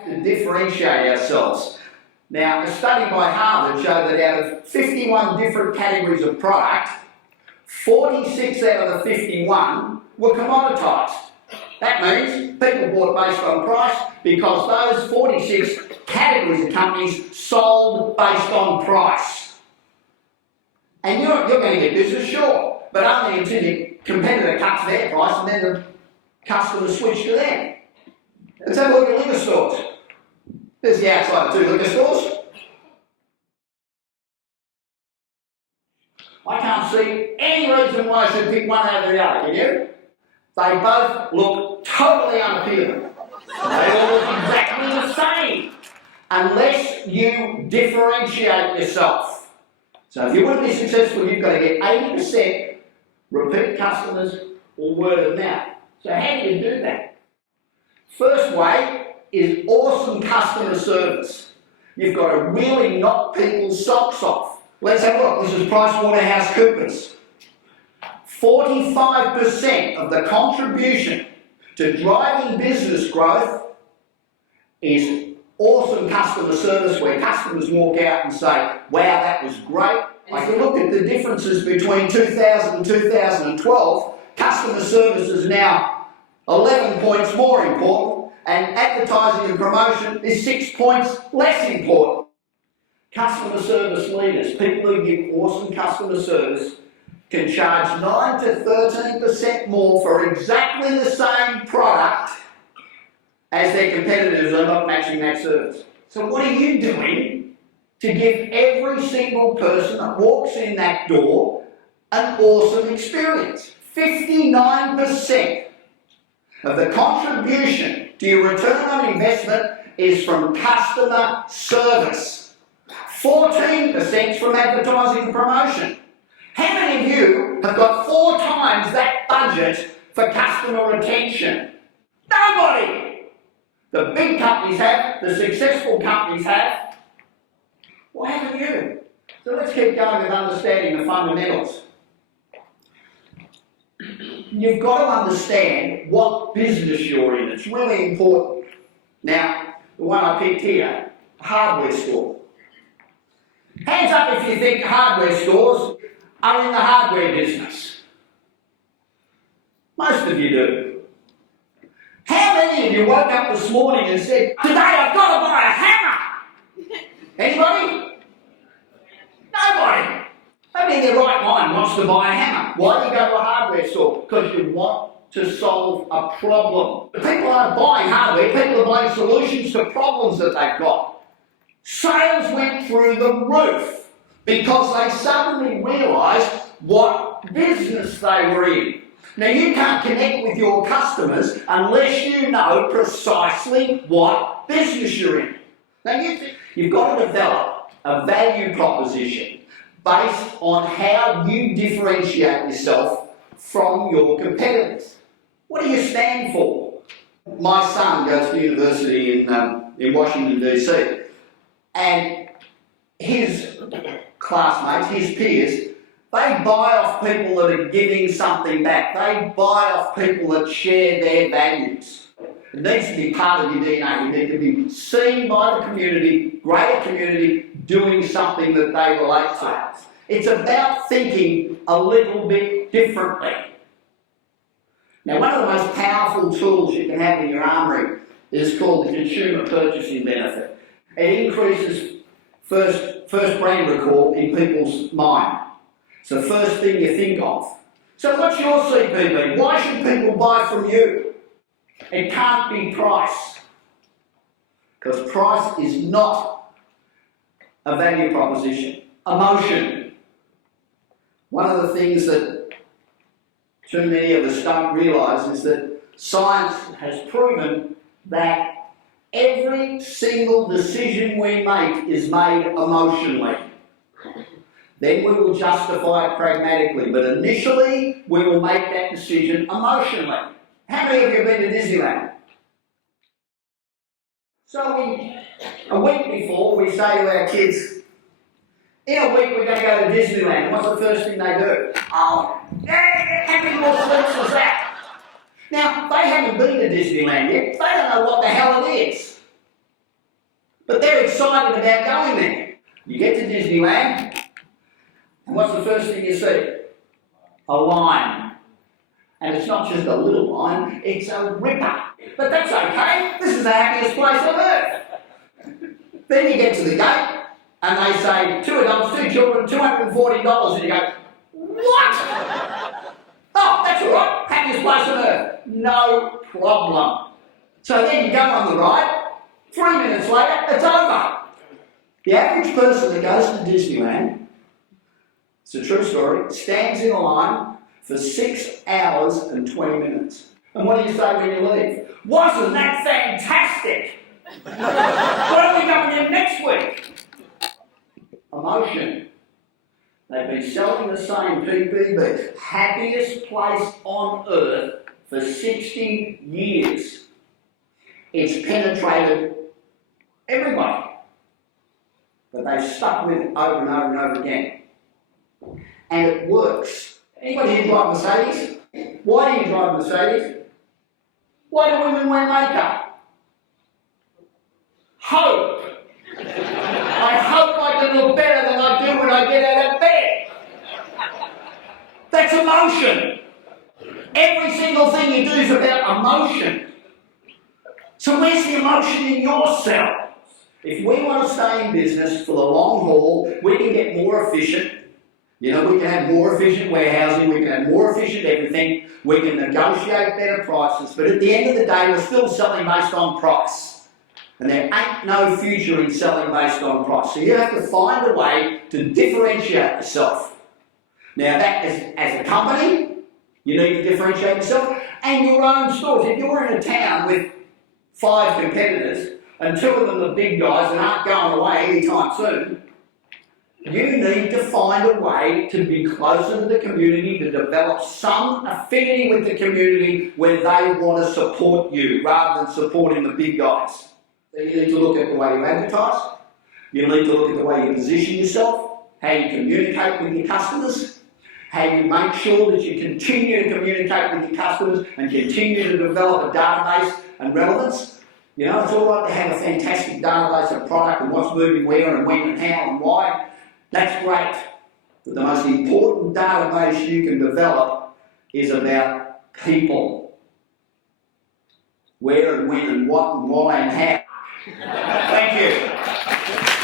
To differentiate ourselves. Now, a study by Harvard showed that out of 51 different categories of product, 46 out of the 51 were commoditised. That means people bought based on price because those 46 categories of companies sold based on price. And you're going to get business, sure, but only until your competitor cuts their price and then the customers switch to them. Let's have a look at liquor stores. There's the outside of 2 liquor stores. I can't see any reason why I should pick one over the other, can you? They both look totally unappealing. They all look exactly the same, unless you differentiate yourself. So if you want to be successful, you've got to get 80% repeat customers or word of mouth. So how do you do that? First way is awesome customer service. You've got to really knock people's socks off. Let's have a look. This is PricewaterhouseCoopers. 45% of the contribution to driving business growth is awesome customer service, where customers walk out and say, wow, that was great. If you look at the differences between 2000 and 2012, customer service is now 11 points more important, and advertising and promotion is 6 points less important. Customer service leaders, people who give awesome customer service, can charge 9 to 13% more for exactly the same product as their competitors are not matching that service. So what are you doing to give every single person that walks in that door an awesome experience? 59% of the contribution to your return on investment is from customer service. 14% from advertising and promotion. How many of you have got 4 times that budget for customer retention? Nobody! The big companies have, the successful companies have. Why haven't you? So let's keep going with understanding the fundamentals. You've got to understand what business you're in. It's really important. Now, the one I picked here, a hardware store. Hands up if you think hardware stores are in the hardware business. Most of you do. How many of you woke up this morning and said, today I've got to buy a hammer? Anybody? Nobody. Nobody in their right mind wants to buy a hammer. Why do you go to a hardware store? Because you want to solve a problem. People aren't buying hardware, people are buying solutions to problems that they've got. Sales went through the roof because they suddenly realised what business they were in. Now, you can't connect with your customers unless you know precisely what business you're in. Now, you've got to develop a value proposition based on how you differentiate yourself from your competitors. What do you stand for? My son goes to university in Washington, DC, and his classmates, his peers, they buy off people that are giving something back. They buy off people that share their values. It needs to be part of your DNA. You need to be seen by the community, greater community, doing something that they relate to. It's about thinking a little bit differently. Now, one of the most powerful tools you can have in your armoury is called the consumer purchasing benefit. It increases first brand recall in people's mind. It's the first thing you think of. So what's your CPB? Why should people buy from you? It can't be price. Because price is not a value proposition. Emotion. One of the things that too many of us don't realise is that science has proven that every single decision we make is made emotionally. Then we will justify it pragmatically, but initially we will make that decision emotionally. How many of you have been to Disneyland? So a week before we say to our kids, in a week we're going to go to Disneyland. What's the first thing they do? Oh, yeah, how many more sleeps was that? Now, they haven't been to Disneyland yet. They don't know what the hell it is. But they're excited about going there. You get to Disneyland, and what's the first thing you see? A line. And it's not just a little line, it's a ripper. But that's okay, this is the happiest place on earth. Then you get to the gate, and they say, 2 adults, 2 children, $240, and you go, what? Oh, that's all right, happiest place on earth. No problem. So then you go on the ride, 3 minutes later, it's over. The average person that goes to Disneyland, it's a true story, stands in a line for 6 hours and 20 minutes. And what do you say when you leave? Wasn't that fantastic? When are we going in next week? Emotion. They've been selling the same PPB, happiest place on earth, for 60 years. It's penetrated everybody. But they've stuck with it over and over and over again. And it works. Anybody here drive Mercedes? Why do you drive Mercedes? Why do women wear makeup? Hope. I hope I can look better than I do when I get out of bed. That's emotion. Every single thing you do is about emotion. So where's the emotion in yourself? If we want to stay in business for the long haul, we can get more efficient. You know, we can have more efficient warehousing, we can have more efficient everything, we can negotiate better prices, but at the end of the day, we're still selling based on price. And there ain't no future in selling based on price. So you have to find a way to differentiate yourself. Now that as a company, you need to differentiate yourself, and your own stores. If you're in a town with 5 competitors, and 2 of them are big guys and aren't going away anytime soon, you need to find a way to be closer to the community, to develop some affinity with the community where they want to support you rather than supporting the big guys. So you need to look at the way you advertise, you need to look at the way you position yourself, how you communicate with your customers, how you make sure that you continue to communicate with your customers and continue to develop a database and relevance. You know, it's all right to have a fantastic database of product and what's moving where and when and how and why. That's great. But the most important database you can develop is about people. Where and when and what and why and how. Thank you.